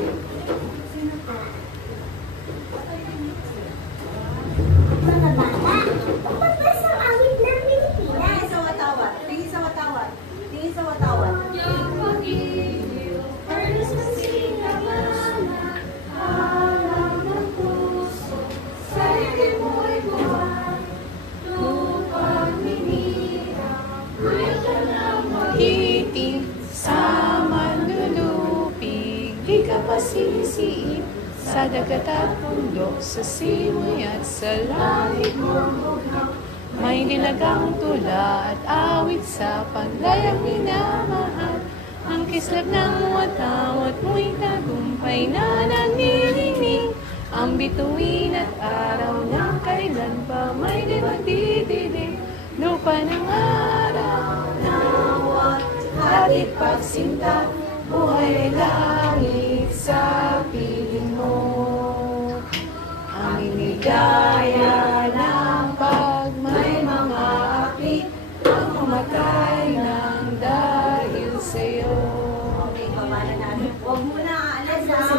Sino to? Mga bata, pagpaplas ang awit ng Pilipinas. Tingin sa watawat. Tingin sa watawat. Tingin sa watawat. Yung pag-ibig, halos kasinaman, alam ng puso, sarili mo'y buwan, lupang minira, may ka na mag-itim, sa manlulupig, di ka pasisiip, sa dagat at bundok, sa simoy at sa langit mong bugnaw. May nilagang tula at awit sa paglayang minamahal. Ang kislap ng watawat mo'y tagumpay na naninining. Ang bituin at araw na kailan pa may di magdidilim. Lupa ng araw na ating pagsinta, buhay ay langit sa piling mo. Ang inigaya ng pag may mga akit ang mamatay ng dahil sa'yo. Okay, baba na natin. Huwag muna aalas. Sa